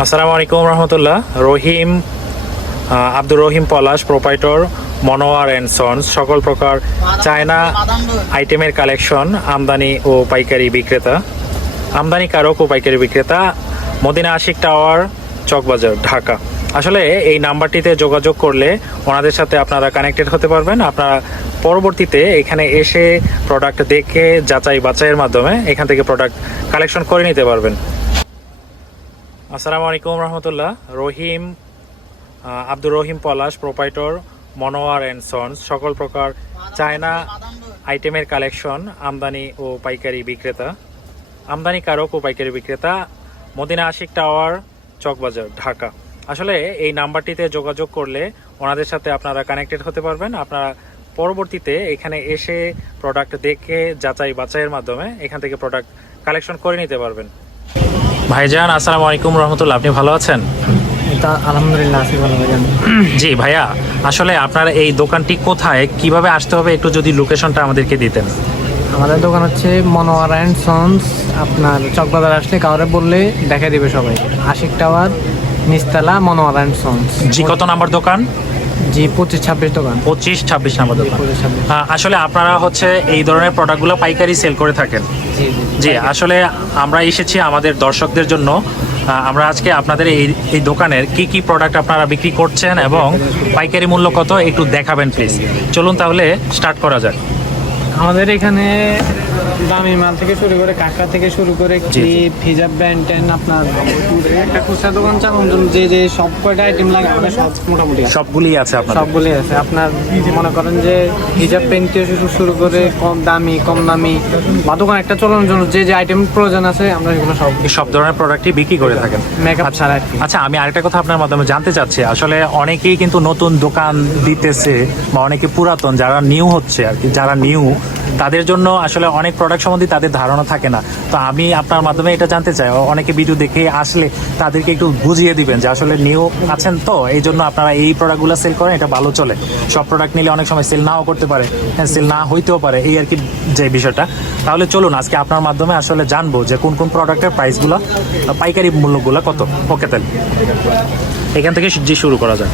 আসসালামু আলাইকুম রহমতুল্লাহ। রহিম আব্দুর রহিম পলাশ, proprietor, Monowar and sons, সকল প্রকার চায়না আইটেমের কালেকশন, আমদানি ও পাইকারি বিক্রেতা, আমদানিকারক ও পাইকারি বিক্রেতা, মদিনা আশিক টাওয়ার, চকবাজার, ঢাকা। আসলে এই নাম্বারটিতে যোগাযোগ করলে ওনাদের সাথে আপনারা কানেক্টেড হতে পারবেন। আপনারা পরবর্তীতে এখানে এসে প্রোডাক্ট দেখে যাচাই বাছাইয়ের মাধ্যমে এখান থেকে প্রোডাক্ট কালেকশন করে নিতে পারবেন। আসসালামু আলাইকুম রহমতুল্লাহ। রহিম আব্দুর রহিম পলাশ, প্রোপাইটর, মনোয়ার অ্যান্ড সন্স, সকল প্রকার চায়না আইটেমের কালেকশন, আমদানি ও পাইকারি বিক্রেতা, আমদানিকারক ও পাইকারি বিক্রেতা, মদিনা আশিক টাওয়ার, চকবাজার, ঢাকা। আসলে এই নাম্বারটিতে যোগাযোগ করলে ওনাদের সাথে আপনারা কানেক্টেড হতে পারবেন। আপনারা পরবর্তীতে এখানে এসে প্রোডাক্ট দেখে যাচাই বাছাইয়ের মাধ্যমে এখান থেকে প্রোডাক্ট কালেকশন করে নিতে পারবেন। ভাইজান আসসালামু আলাইকুম রহমতুল্লাহ, আপনি ভালো আছেন? আলহামদুলিল্লাহ আছি ভালো ভাইজান। জি ভাইয়া, আসলে আপনার এই দোকানটি কোথায়, কিভাবে আসতে হবে, একটু যদি লোকেশনটা আমাদেরকে দিতেন। আমাদের দোকান হচ্ছে মনোয়ার অ্যান্ড সন্স। আপনার চকবাজার আসলে কাউরে বললে দেখা দিবে সবাই। আশিক টাওয়ার, নিচতলা, মনোয়ার অ্যান্ড সন্স। জি, কত নাম্বার দোকান? জি 25-26 দোকান। 25-26 নাম্বার দোকান। 25-26। আসলে আপনারা হচ্ছে এই ধরনের প্রোডাক্টগুলো পাইকারি সেল করে থাকেন? জি জি, আসলে আমরা এসেছি আমাদের দর্শকদের জন্য। আমরা আজকে আপনাদের এই দোকানের কি কি প্রোডাক্ট আপনারা বিক্রি করছেন এবং পাইকারি মূল্য কত একটু দেখাবেন প্লিজ। চলুন তাহলে স্টার্ট করা যাক। আমাদের এখানে দামি মাল থেকে শুরু করে কাঁকড়া থেকে শুরু করে ক্লিপ, হিজাব, ব্যান্টেন, আপনার একটা খুচরা দোকান চালানোর জন্য যে যে সব কয়টা আইটেম লাগে আমাদের সব মোটামুটি সবগুলি আছে আপনার? সবগুলি আছে। আপনার মনে করেন যে হিজাব পেন থেকে শুরু করে কম দামি বা দোকান একটা চালানোর জন্য যে যে আইটেম প্রয়োজন আছে আমরা এগুলো সব ধরনের প্রোডাক্টই বিক্রি করে থাকেন? মেকআপ ছাড়া। আচ্ছা, আমি আরেকটা কথা আপনার মাধ্যমে জানতে চাচ্ছি। আসলে অনেকেই কিন্তু নতুন দোকান দিতেছে বা অনেকে পুরাতন, যারা নিউ হচ্ছে আর কি, যারা নিউ তাদের জন্য আসলে অনেক প্রোডাক্ট সম্বন্ধে তাদের ধারণা থাকে না। তো আমি আপনার মাধ্যমে এটা জানতে চাই, অনেকে ভিডিও দেখে আসলে তাদেরকে একটু বুঝিয়ে দিবেন যে আসলে নিউ আছেন তো এই জন্য আপনারা এই প্রোডাক্টগুলো সেল করেন, এটা ভালো চলে। সব প্রোডাক্ট নিলে অনেক সময় সেল নাও করতে পারে, সেল না হইতেও পারে, এই আর কি যে বিষয়টা। তাহলে চলুন আজকে আপনার মাধ্যমে আসলে জানবো যে কোন কোন প্রোডাক্টের প্রাইসগুলো, পাইকারি মূল্যগুলো কত। ওকে, তাহলে এখান থেকে যে শুরু করা যায়।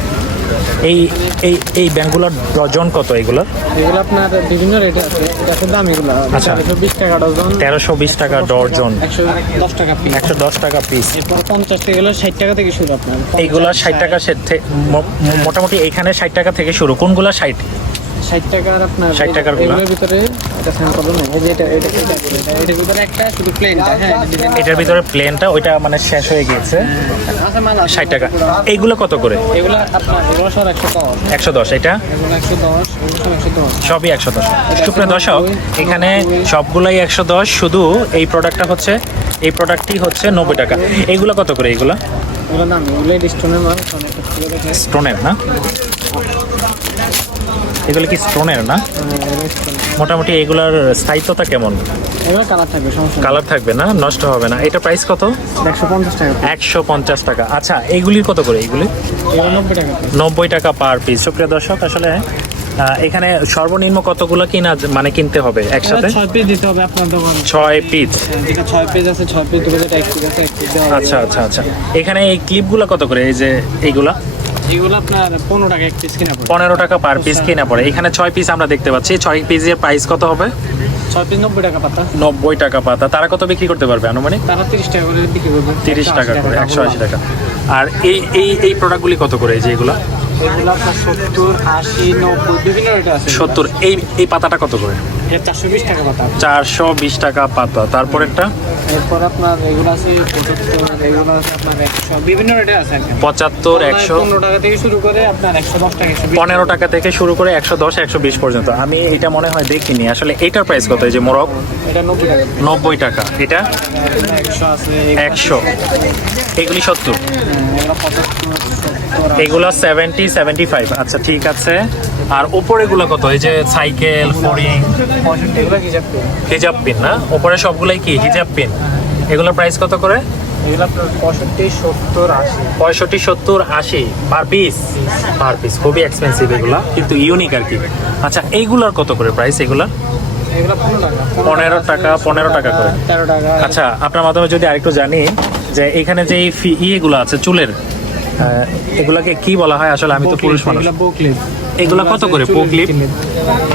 এই এই এই ব্যাংকগুলোর ডজন কত? এগুলো আপনার বিভিন্ন রেটে আছে। এটা খুব দাম। এগুলো আচ্ছা 1320 টাকা ডজন। 1320 টাকা ডজন, 110 টাকা পিস। 110 টাকা পিস। এরপর 50 টাকা, এগুলো 60 টাকা থেকে শুরু। আপনার এইগুলো 60 টাকা মোটামুটি এখানে 60 টাকা থেকে শুরু। কোনগুলো 60 টাকার? আপনার 60 টাকার গুলো এগুলোর ভিতরে এটা স্যাম্পল নেই। এই যে এটার ভিতরে একটা শুধু প্লেনটা। হ্যাঁ, এটার ভিতরে প্লেনটা, ওইটা মানে শেষ হয়ে গিয়েছে। আচ্ছা, মাল 60 টাকা। এইগুলো কত করে? এগুলো আপনার এগুলো সব 110। 110। এটা এগুলো 110, এগুলো সব 110। সবই 110। সুপ্রিয় দর্শক, এখানে সবগুলাই 110। শুধু এই প্রোডাক্টটা হচ্ছে, এই প্রোডাক্টটি হচ্ছে 90 টাকা। এইগুলো কত করে? এইগুলো এগুলো দাম, এগুলো স্টোনের মাল। স্টোনের না? এগুলো কি স্টোনের না? মোটামুটি এগুলার স্থায়িত্বতা কেমন? এগুলো কালার থাকবে, সমস্যা কালার থাকবে না, নষ্ট হবে না। এটা প্রাইস কত? 150 টাকা। 150 টাকা। আচ্ছা, এইগুলির কত করে? এইগুলি এগুলো 90 টাকা। 90 টাকা পার পিস। সুপ্রিয় দর্শক, আসলে এখানে সর্বনিম্ন কতগুলো মানে কিনতে হবে একসাথে? 6 পিস দিতে হবে আপনার দোকান। 6 পিস। যেটা 6 পিস আছে, 6 পিস দুটো, যেটা 1 পিস আছে 1 পিস দেওয়া হবে। আচ্ছা আচ্ছা আচ্ছা। এখানে এই ক্লিপগুলো কত করে? এই যে এইগুলা এগুলো আপনার 15 টাকা 1 পিস কিনা পড়ে। 15 টাকা পার পিস কিনা পড়ে। এখানে 6 পিস আমরা দেখতে পাচ্ছি। 6 পিসের প্রাইস কত হবে? 6 পিস 90 টাকা পাতা। 90 টাকা পাতা। তারা কত বিক্রি করতে পারবে আনুমানিক? তারা 30 টাকা করে বিক্রি করবে। 30 টাকা করে, 180 টাকা। আর এই প্রোডাক্টগুলি কত করে? এই যে এগুলা এগুলো আপনার 70, 80, 90 বিভিন্ন রেটে আছে। 70। এই পাতাটা কত করে? এটা 420 টাকা পাতা। 420 টাকা পাতা। তারপরেরটা? এরপর আপনার এগুলো আছে 75, এগুলো আছে আপনার 100, বিভিন্ন রেটে আছে। 75, 100, 15 টাকা থেকে শুরু করে আপনার 110 টাকা, 15 টাকা থেকে শুরু করে 110, 120 পর্যন্ত। আমি এটা মনে হয় দেখিনি। আসলে এইটার প্রাইস কত? এই যে মোরগ, এটা 90 টাকা। 90 টাকা। এটা 100 আছে, 100। এগুলি 70। এগুলো 75, এগুলো 70, 75। আচ্ছা, ঠিক আছে। আর উপরেগুলো কত? এই যে সাইকেল, ফোরিং, 65, এগুলো কি যাবে? হিজাব পিন না? উপরে সবগুলাই কি হিজাব পিন? এগুলোর প্রাইস কত করে? এগুলো আপনার 65, 70, 80। 65, 70, 80 পার পিস। পার পিস খুবই এক্সপেন্সিভ এগুলা, কিন্তু ইউনিক আর কি। আচ্ছা, এইগুলোর কত করে প্রাইস? এগুলার এগুলো 15 টাকা। 15 টাকা, 15 টাকা করে। 13 টাকা। আচ্ছা, আপনার মাধ্যমে যদি আরেকটু জানি, যে এখানে যে এই ইয়েগুলো আছে চুলের, এগুলাকে কি বলা হয় আসলে, আমি তো পুরুষ মানুষ। এগুলো বকলিপ। এগুলা কত করে পোকলিপ?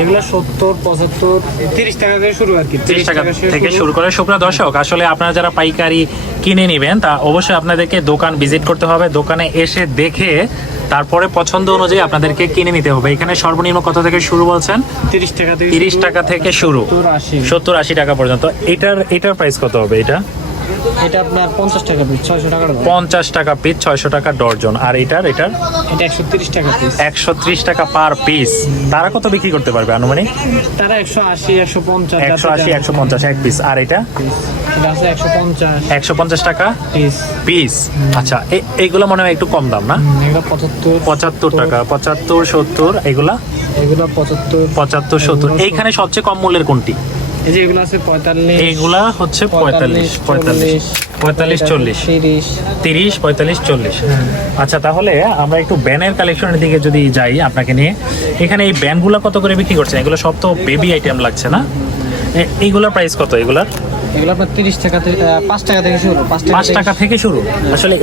এগুলো 70, 75, 30 টাকা থেকে শুরু আর কি। 30 টাকা থেকে শুরু করে। সুপ্রিয় দর্শক, আসলে আপনারা যারা পাইকারি কিনে নেবেন তা অবশ্যই আপনাদেরকে দোকান ভিজিট করতে হবে, দোকানে এসে দেখে তারপরে পছন্দ অনুযায়ী আপনাদেরকে কিনে নিতে হবে। এখানে সর্বনিম্ন কত থেকে শুরু বলছেন? 30 টাকা থেকে 30 টাকা থেকে শুরু, 70, 70-80 টাকা পর্যন্ত। এটার প্রাইস কত হবে? এটা আপনার 50 টাকা পিস, 600 টাকা। 50 টাকা পিস, 600 টাকা ডর্জন। আর এটার এটা 130 টাকা পিস, 130 টাকা পার পিস। তারা কত বিক্রি করতে পারবে আনুমানিক? তারা 180, 150, 150 এক পিস। আর এটা আছে 150, 150 টাকা পিস। পিস। আচ্ছা, এইগুলো মনে হয় একটু কম দাম না? এগুলো 75 টাকা, 75, 70। এগুলো 75, 70। এইখানে সবচেয়ে কম মূল্যের কোনটি? এই যে এগুলো আছে 45, এইগুলা হচ্ছে 45, 40, 30, 45, 40। আচ্ছা, তাহলে আমরা একটু ব্যানের কালেকশনের দিকে যদি যাই আপনাকে নিয়ে, এখানে এই ব্যানগুলো কত করে বিক্রি করছেন? এগুলো সব তো বেবি আইটেম লাগছে না? এইগুলোর প্রাইস কত? এগুলো আপনার 30 টাকা থেকে 5 টাকা থেকে শুরু। 5 টাকা থেকে শুরু। আসলে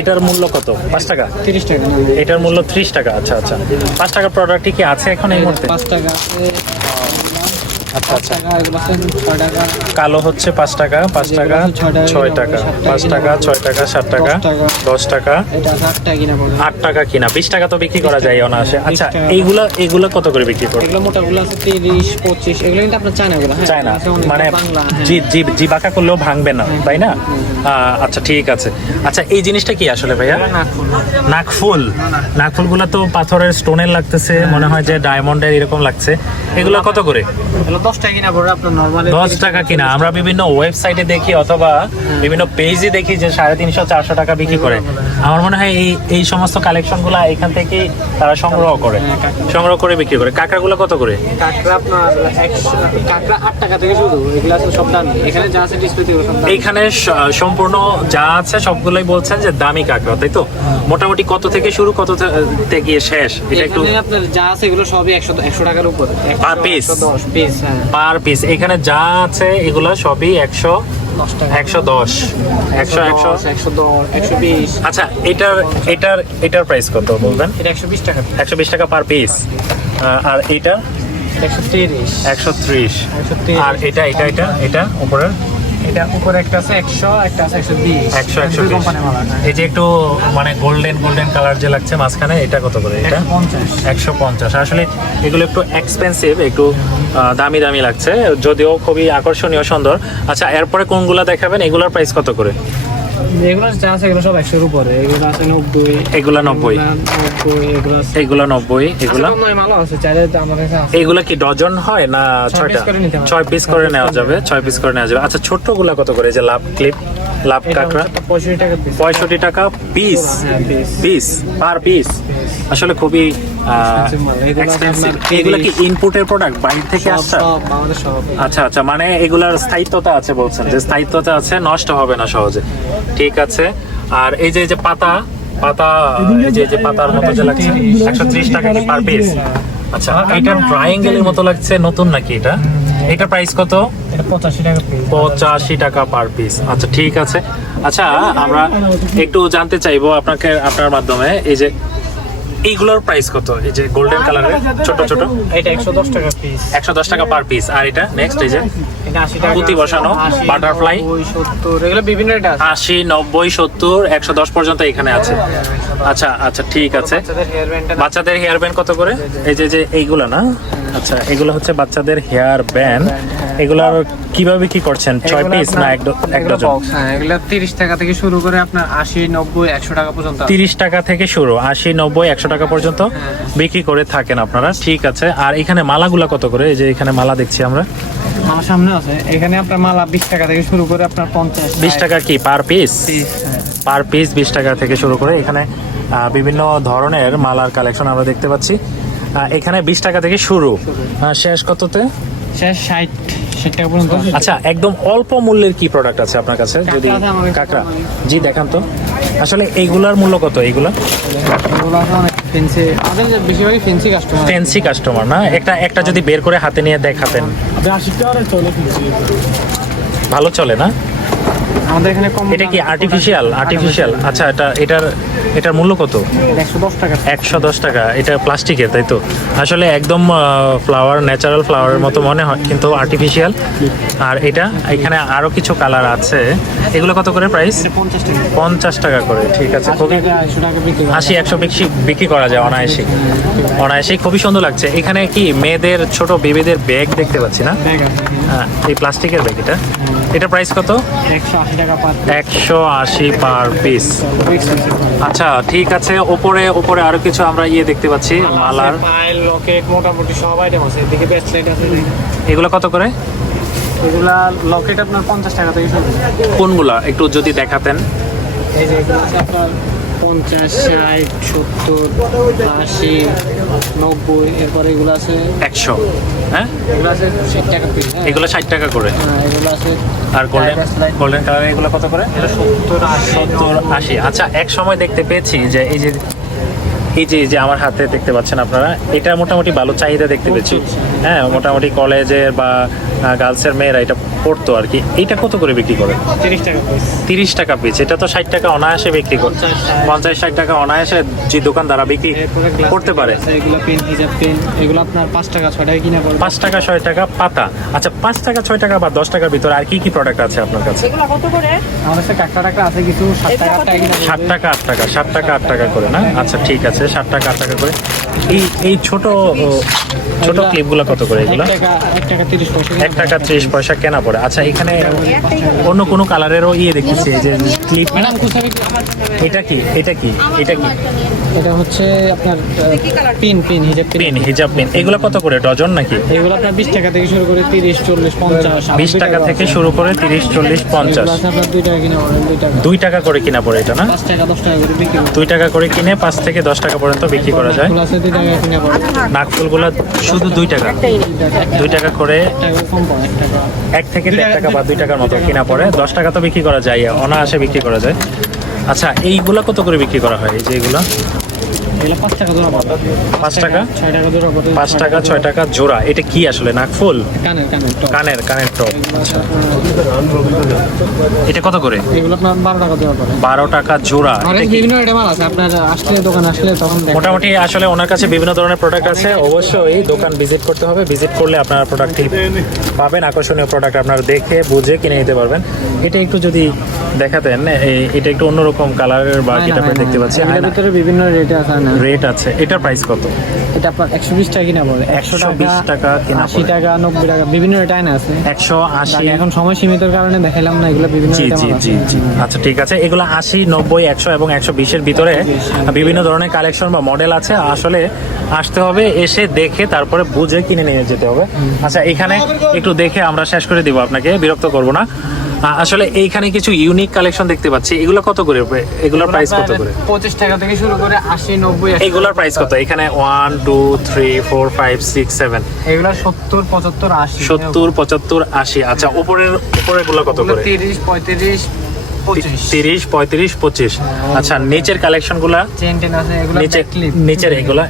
এটার মূল্য কত? 5 টাকা, 30 টাকা। এটার মূল্য 30 টাকা। আচ্ছা আচ্ছা, 5 টাকা প্রোডাক্টটি কি আছে এখন এই মুহূর্তে? 5 টাকা আছে। আচ্ছা আচ্ছা, এগুলো 6 টাকা। কালো হচ্ছে 5 টাকা, 5 টাকা, 6 টাকা, 5 টাকা, 6 টাকা, 7 টাকা, 10 টাকা, এটা 8 টাকা কিনা পড়বে। 8 টাকা কিনা, 20 টাকা তো বিক্রি করা যায় অনায়াসে। আচ্ছা, এইগুলা কত করে বিক্রি করবে? এগুলো মোটাগুলো আছে 30, 25। এগুলো কিন্তু আপনার চায়নাগুলো, হ্যাঁ, চায়না, মানে বাংলা। জি বাঁকা করলেও ভাঙবে না, তাই না? আচ্ছা, ঠিক আছে। আচ্ছা, এই জিনিসটা কি আসলে ভাইয়া? নাকফুলগুলো তো পাথরের স্টোনের লাগতেছে, মনে হয় যে ডায়মন্ডের এরকম লাগছে। এগুলো কত করে? 10 টাকা কিনা পড়বে আপনার নরমালি। 10 টাকা কিনা। আমরা বিভিন্ন ওয়েবসাইটে দেখি অথবা বিভিন্ন পেজে দেখি যে 350, 400 টাকা বিক্রি করে। আমার মনে হয় এই সমস্ত কালেকশনগুলো এখান থেকে তারা সংগ্রহ করে বিক্রি করে। কাঁকড়াগুলো কত করে? কাঁকড়া আপনার 8 টাকা থেকে শুরু। এগুলো আছে সব দামি। এখানে যা আছে ডিসপ্লেতে সব দামি। এইখানে সম্পূর্ণ যা আছে সবগুলোই বলছেন যে দামি কাঁকড়া, তাই তো? মোটামুটি কত থেকে শুরু, কত থেকে গিয়ে শেষ? এটা একটু আপনার যা আছে এগুলো সবই 100 টাকার উপর পার পিস। 110 পিস, হ্যাঁ, পার পিস। এখানে যা আছে এগুলো সবই 110, 110, 120। আচ্ছা, এটার প্রাইস কত বলবেন? এটা 120 টাকা। 120 টাকা পার পিস। আর এটা 130, 130। আর এটা উপরের, এটা উপরে একটা আছে 100, একটা আছে 120। 100, কোম্পানি মাল, হ্যাঁ। এই যে একটু মানে গোল্ডেন কালার যে লাগছে মাঝখানে, এটা কত করে? এটা 150। আসলে এগুলো একটু এক্সপেন্সিভ, একটু দামি লাগছে, যদিও খুবই আকর্ষণীয়, সুন্দর। আচ্ছা, এরপরে কোনগুলা দেখাবেন? এগুলোর প্রাইস কত করে? এগুলো যা আছে এগুলো সব 100 এর উপরে। এগুলো আছে 90, এগুলা 90, এগুলা 90, এগুলা মাল আছে, চাইলে আমার কাছে আছে। এগুলা কি ডজন হয় না 6টা? 6 পিস করে নেওয়া যাবে, 6 পিস করে নেওয়া যাবে। আচ্ছা, ছোট্টগুলা কত করে? যে লাভ কাঁকড়া 65 টাকা পিস। 65 টাকা পিস, পিস পার পিস। আসলে খুবই এক্সপেন্সিভ। এগুলা কি ইনপুটের প্রোডাক্ট, বাইরে থেকে আসছে? আচ্ছা আচ্ছা, মানে এগুলার স্থায়িত্বতা আছে বলছেন, যে স্থায়িত্বতা আছে, নষ্ট হবে না সহজে। ঠিক আছে। আর এই যে পাতা, এই যে পাতার মতো যে লাগছে, 130 টাকা কি পার পিস? আচ্ছা, এটা ট্রায়াঙ্গেলের মতো লাগছে, নতুন নাকি এটা? এটা প্রাইস কত? এটা 85 টাকা পিস। 85 টাকা পার পিস। আচ্ছা, ঠিক আছে। আচ্ছা, আমরা একটু জানতে চাইবো আপনার মাধ্যমে, এই যে এইগুলোর প্রাইস কত? এই যে গোল্ডেন কালারের ছোট এটা 110 টাকা পিস। 110 টাকা পার পিস। আর এটা নেক্সট, এই যে এটা 80 টাকা। পুঁতি বসানো বাটারফ্লাই 70, এগুলো বিভিন্ন রেট আছে। 80, 90, 70, 110 পর্যন্ত এখানে আছে। আচ্ছা, ঠিক আছে। বাচ্চাদের হেয়ার ব্যান্ড কত করে? এই যে এইগুলো না? আচ্ছা, এগুলো হচ্ছে বাচ্চাদের হেয়ার ব্যান্ড। এগুলোর কিভাবে কি করছেন? 6 পিস না এক ডজন? হ্যাঁ, এগুলো 30 টাকা থেকে শুরু করে আপনার 80, 90, 100 টাকা পর্যন্ত। 30 টাকা থেকে শুরু, 80, 90, 100 টাকা পর্যন্ত বিক্রি করে থাকেন আপনারা। ঠিক আছে। আর এখানে মালাগুলা কত করে? এই যে এখানে মালা দেখছি আমরা, আমার সামনে আছে। এখানে আপনার মালা 20 টাকা থেকে শুরু করে আপনার 50। 20 টাকা কি পার পিস? হ্যাঁ, পার পিস 20 টাকা থেকে শুরু করে এখানে বিভিন্ন ধরনের মালার কালেকশন আমরা দেখতে পাচ্ছি। এখানে 20 টাকা থেকে শুরু, শেষ কততে? শেষ 60 টাকা পর্যন্ত। আচ্ছা, একদম অল্প মূল্যের কি প্রোডাক্ট আছে আপনার কাছে? যদি কাঁকড়া, জি দেখান তো। আসলে এইগুলার মূল্য কত? এইগুলা অনেক ফেন্সি, আমাদের বেশিরভাগই ফ্যান্সি কাস্টমার না? একটা যদি বের করে হাতে নিয়ে দেখাতেন। ভালো চলে না? আমাদের এখানে কম এটা কি আর্টিফিশিয়াল? আচ্ছা, এটার মূল্য কত? 110 টাকা। 110 টাকা। এটা প্লাস্টিকের, তাই তো? আসলে একদম ফ্লাওয়ার, ন্যাচারাল ফ্লাওয়ারের মতো মনে হয়, কিন্তু আর্টিফিশিয়াল। আর এটা এখানে আরো কিছু কালার আছে। এগুলো কত করে প্রাইস? 50 টাকা। 50 টাকা করে, ঠিক আছে। খুবই 100 টাকা বিক্রি করে। 80-100 বিক্রি করা যায় অনায়াসে। খুবই সুন্দর লাগছে। এখানে কি মেয়েদের ছোট বেবিদের ব্যাগ দেখতে পাচ্ছি না? ব্যাগ আছে। হ্যাঁ, এই প্লাস্টিকের ব্যাগ। এটা প্রাইস কত? 180 টাকা পার। 180 পার পিস। আচ্ছা, ঠিক আছে। ওপরে আরো কিছু আমরা দেখতে পাচ্ছি, মালার। পাইল, লকেট, মোটামুটি সব আইটেম আছে। এদিকে ব্রেসলেট আছে। এগুলো কত করে? এগুলা লকেট আপনার 50 টাকা থেকে শুরু। কোনগুলা একটু যদি দেখাতেন। এই যে এগুলো আছে আপনার 50, 60, 70, 80, 90। এরপরে এগুলো আছে 100। হ্যাঁ, এগুলো আছে 60 টাকা পিস। এগুলো 60 টাকা করে। এগুলো আছে আর গোল্ডেন কালার এগুলো কত করে? 70, 80, 70-80। আচ্ছা, এক সময় দেখতে পেয়েছি যে এই যে আমার হাতে দেখতে পাচ্ছেন আপনারা, এটা মোটামুটি ভালো চাহিদা দেখতে পেয়েছি। হ্যাঁ, মোটামুটি কলেজের বা গার্লসের মেয়েরা এটা পড়তো আর কি। এইটা কত করে বিক্রি করে? 30 টাকা পিস। 30 টাকা পিস। এটা তো 60 টাকা অনায়াসে বিক্রি করে। 50-60 টাকা অনায়াসে যে দোকানদাররা বিক্রি করতে পারে। এগুলো পেন, হিজাব পেন, এগুলো আপনার 5 টাকা 6 টাকা কিনা পড়বে। 5 টাকা 6 টাকা পাতা। আচ্ছা, 5 টাকা 6 টাকা বা 10 টাকার ভিতরে আর কি প্রোডাক্ট আছে আপনার কাছে? এগুলো কত করে? আমাদের কাছে কাঁকড়া টাকা আছে কিছু 7 টাকা 8 টাকা কিনা পড়বে। 60 টাকা 8 টাকা, 60 টাকা 8 টাকা করে না? আচ্ছা, ঠিক আছে, 60 টাকা 8 টাকা করে। এই ছোট ক্লিপগুলো কত করে? এগুলো 1 টাকা 30 পয়সা। 1 টাকা 30 পয়সা কেনা পড়ে। আচ্ছা, এখানে অন্য কোনো কালারেরও দেখতেছি, এই যে ক্লিপ। ম্যাডাম কোথায় বিক্রি? এটা কি? এটা হচ্ছে আপনার পিন হিজাব পেন, হিজাব পেন। এগুলো কত করে ডজন নাকি? এগুলো আপনার 20 টাকা থেকে শুরু করে 30, 40, 50। 20 টাকা থেকে শুরু করে 30, 40, 50। এগুলো আছে আপনার 2 টাকা কিনা পড়বে। 2 টাকা 2 টাকা করে কিনা পড়ে এটা না? 5 টাকা 10 টাকা করে বিক্রি করে। 2 টাকা করে কিনে 5 থেকে 10 টাকা পর্যন্ত বিক্রি করা যায়। এগুলো আছে 2 টাকা কিনা পড়বে। নাকফুলগুলো শুধু 2 টাকা। 2 টাকা করে, 1 টাকা কম পড়ে। 1 টাকা 1 থেকে 1.5 টাকা বা 2 টাকার মতো কিনা পড়ে। 10 টাকা তো বিক্রি করা যায়, অনায়াসে বিক্রি করা যায়। আচ্ছা, এইগুলা কত করে বিক্রি করা হয়? এই যে এগুলা এগুলো 5 টাকা জোড়া পড়বে। 5 টাকা 6 টাকা জোড়া পড়বে। 5 টাকা 6 টাকা জোড়া। এটা কি আসলে? নাকফুল? কানের কানের টপ। আচ্ছা, এটা কত করে? এগুলো আপনার 12 টাকা জোড়া পড়ে। 12 টাকা জোড়া। অনেক এটা কি? বিভিন্ন আইটেম আছে। আপনার দোকান আসলে তখন দেখবেন। মোটামুটি আসলে ওনার কাছে বিভিন্ন ধরনের প্রোডাক্ট আছে। অবশ্যই দোকান ভিজিট করতে হবে। ভিজিট করলে আপনারা প্রোডাক্টটি পাবেন, আকর্ষণীয় প্রোডাক্ট আপনারা দেখে বুঝে কিনে নিতে পারবেন। এটা একটু যদি দেখাতেন, এটা একটু অন্যরকম কালারের বা এটা দেখতে পাচ্ছি। এর ভিতরে বিভিন্ন রেট আছে না? রেট আছে। এটার প্রাইস কত? এটা আপনার 120 টাকা কিনা পড়ে। 120 টাকা কিনা 80 টাকা 90 টাকা বিভিন্ন রেট আছে। 180। এখন সময় সীমিতর কারণে দেখাইলাম না, এগুলো বিভিন্ন জি item জি আছে। জি জি। আচ্ছা, ঠিক আছে। এগুলো 80, 90, 100 এবং 120 এর ভিতরে বিভিন্ন ধরনের কালেকশন বা মডেল আছে। আসলে আসতে হবে, এসে দেখে তারপরে বুঝে কিনে নিয়ে যেতে হবে। আচ্ছা, এখানে একটু দেখে আমরা শেষ করে দিব, আপনাকে বিরক্ত করব না। আসলে এইখানে কিছু ইউনিক কালেকশন দেখতে পাচ্ছি। এগুলো কত করে? এগুলোর প্রাইস কত করে? 25 টাকা থেকে শুরু করে 80, 90। এগুলোর প্রাইস কত? এখানে 1, 2, 3, 4, 5, 6, 7। এগুলো 70, 75, 80। 70, 75, 80। আচ্ছা, উপরের গুলো কত করে? 30, 35, 25। 30, 35, 25। আচ্ছা, নিচের কালেকশন গুলা? চেন টেন আছে। এগুলো নিচের এগুলা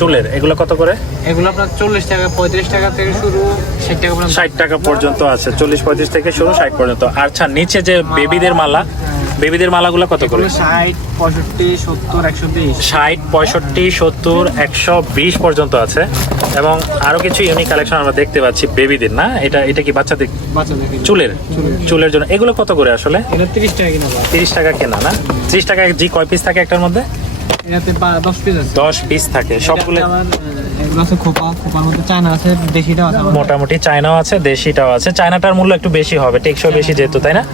চুলের এগুলা কত করে? এগুলো আপনার 40 টাকা 35 টাকা থেকে শুরু 60 টাকা পর্যন্ত। 60 টাকা পর্যন্ত আছে। 40-35 থেকে শুরু 60 পর্যন্ত। আচ্ছা, নিচে যে বেবিদের মালাগুলো কত করে? 60, 65, 70, 120। 60, 65, 70, 120 পর্যন্ত আছে। এবং আরো কিছু ইউনিক কালেকশন আমরা দেখতে পাচ্ছি বেবিদের, না? এটা কি বাচ্চাদের চুলের জন্য? এগুলো কত করে আসলে? এটা 30 টাকা কিনা পড়ে। 30 টাকা কেনা না? 30 টাকা জি কয় পিস থাকে একটার মধ্যে? এটাতে 10 পিস আছে। 10 পিস থাকে সবগুলো। এগুলো আছে খোপার মধ্যে চায়না আছে, দেশিটাও আছে। মোটামুটি চায়নাও আছে, দেশিটাও আছে। চায়নাটার মূল্য একটু বেশি হবে, টেকসই বেশি যেহেতু, তাই না?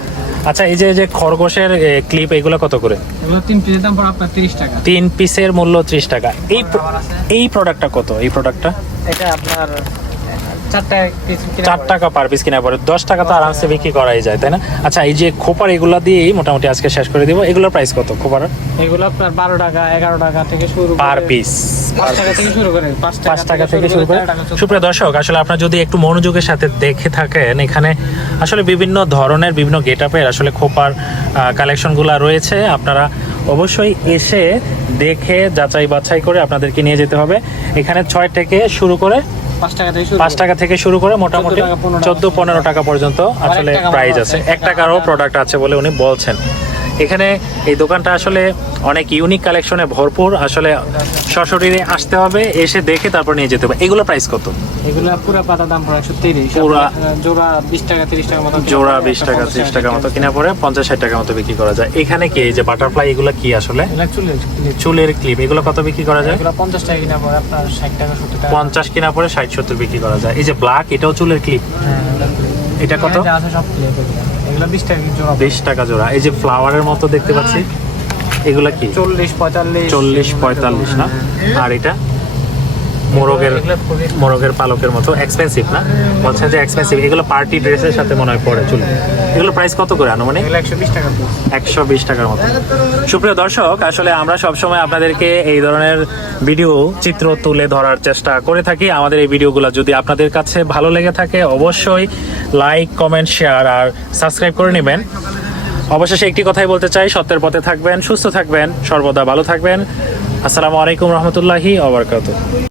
আচ্ছা, এই যে খরগোশের ক্লিপ, এগুলো কত করে? এগুলো 3 পিসের দাম পড়ে আপনার 30 টাকা। 3 পিসের মূল্য 30 টাকা। এই প্রোডাক্টটা কত? এই প্রোডাক্টটা এটা আপনার 4 টাকা পিস। 4 টাকা পার পিস কিনা পড়ে। 10 টাকা তো আরামসে বিক্রি করাই যায়, তাই না? আচ্ছা, এই যে খোপার, এগুলা দিয়েই মোটামুটি আজকে শেষ করে দিব। এগুলোর প্রাইস কত খোপার? এগুলো আপনার 12 টাকা 11 টাকা থেকে শুরু করে পার পিস। 5 টাকা থেকে শুরু করে 5 টাকা থেকে শুরু করে। সুপ্রিয় দর্শক, আসলে আপনারা যদি একটু মনোযোগের সাথে দেখে থাকেন, এখানে আসলে বিভিন্ন ধরনের বিভিন্ন গেটআপের আসলে খোপার কালেকশনগুলো রয়েছে। আপনারা অবশ্যই এসে দেখে যাচাই বাছাই করে আপনাদেরকে নিয়ে যেতে হবে। এখানে 6 থেকে শুরু করে 5 টাকা থেকে শুরু 5 টাকা থেকে শুরু করে মোটামুটি 14-15 টাকা পর্যন্ত আসলে 1 টাকা প্রাইস মালও আছে। আছে, 1 টাকারও প্রোডাক্ট আছে বলে উনি বলছেন। এখানে এই দোকানটা আসলে অনেক ইউনিক কালেকশনে ভরপুর। আসলে সশরীরে আসতে হবে, এসে দেখে তারপর নিয়ে যেতে হবে। এগুলো প্রাইস কত? এগুলো পুরো পাতা দাম পড়ে 130, পুরা জোড়া 20 টাকা 30 টাকা মতো, জোড়া 20 টাকা 30 টাকা মতো কিনা পরে 50-60 টাকা মতো বিক্রি করা যায়। এখানে কি এই যে বাটারফ্লাই, এগুলো কি আসলে? এগুলো চুলের ক্লিপ, এগুলো কত বিক্রি করা যায়? এগুলো 50 টাকা কিনা পড়ে আপনার 60 টাকা 70 টাকা। 50 কিনা পরে 60-70 বিক্রি করা যায়। এই যে ব্ল্যাক, এটাও চুলের ক্লিপ, এটা কত? এখানে যা আছে সব ক্লিপ এগুলো 20 টাকা জোড়া। 20 টাকা জোড়া। এই যে ফ্লাওয়ারের মতো দেখতে পাচ্ছি, এগুলা কি? 40-45 না? আর এটা মোরগের পালকের মতো এক্সপেন্সিভ না? বলছেন যে এক্সপেন্সিভ। এগুলো পার্টি ড্রেসের সাথে মনে হয় পড়ে চুল। এগুলো প্রাইস কত করে আনুমানিক? এগুলো 120 টাকা পিস। 120 টাকার মতো। সুপ্রিয় দর্শক, আসলে আমরা সবসময় আপনাদেরকে এই ধরনের ভিডিও চিত্র তুলে ধরার চেষ্টা করে থাকি। আমাদের এই ভিডিওগুলো যদি আপনাদের কাছে ভালো লেগে থাকে অবশ্যই লাইক, কমেন্ট, শেয়ার আর সাবস্ক্রাইব করে নেবেন। অবশেষে একটি কথাই বলতে চাই, সত্যের পথে থাকবেন, সুস্থ থাকবেন, সর্বদা ভালো থাকবেন। আসসালামু আলাইকুম রহমতুল্লাহি ওয়া বারাকাতুহু।